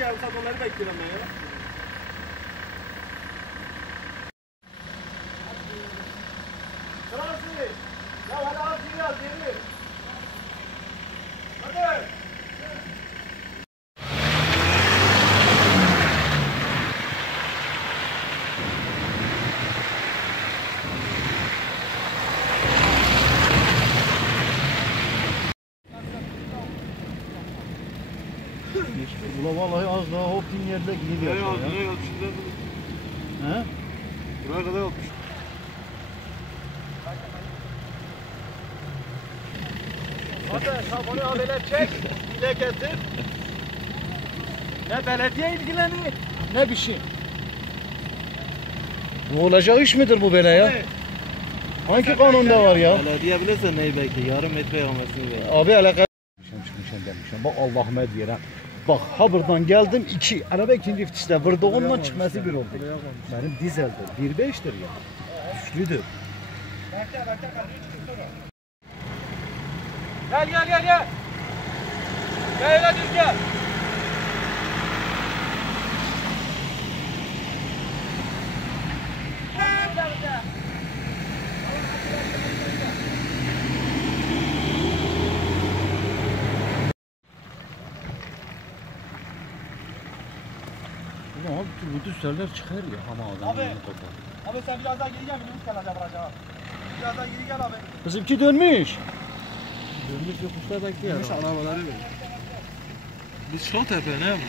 yarım saat onları bekliyorum ben ya. Sırası. Ya hadi al geri al geri. Hadi. Ula vallahi az daha hopin yerde gidiyor ya. Buraya yol şimdi. He? Buraya kadar olmuş. Hadi şabonu abiler çek. Dile getir. Ne belediye ilgileniyor ne bir şey. Bu olacak iş midir bu böyle ya? Hangi kanunda var ya? Belediye bilirse neyi belki yarım metre yağmasını bekle. Abi alakalı. Çıkmışım demişim. Bak Allah'ıma diyerek. Bak ha buradan geldim 2. Araba ikinci viteste vurdu ondan çıkması 1 oldu. Benim dizeldir. 1.5'tir ya. Güçlüdür. Gel. Gel dur gel. Ulan abi bu düzlerler çıkar ya ama adam. Abi sen biraz daha geri gel minibüs kalacak vuracağım. Biraz daha geri gel abi. Bizimki dönmüş. Dönmüş yokuşlar bekliyor. Arabaları ver. Biz Şaltepe ne mi?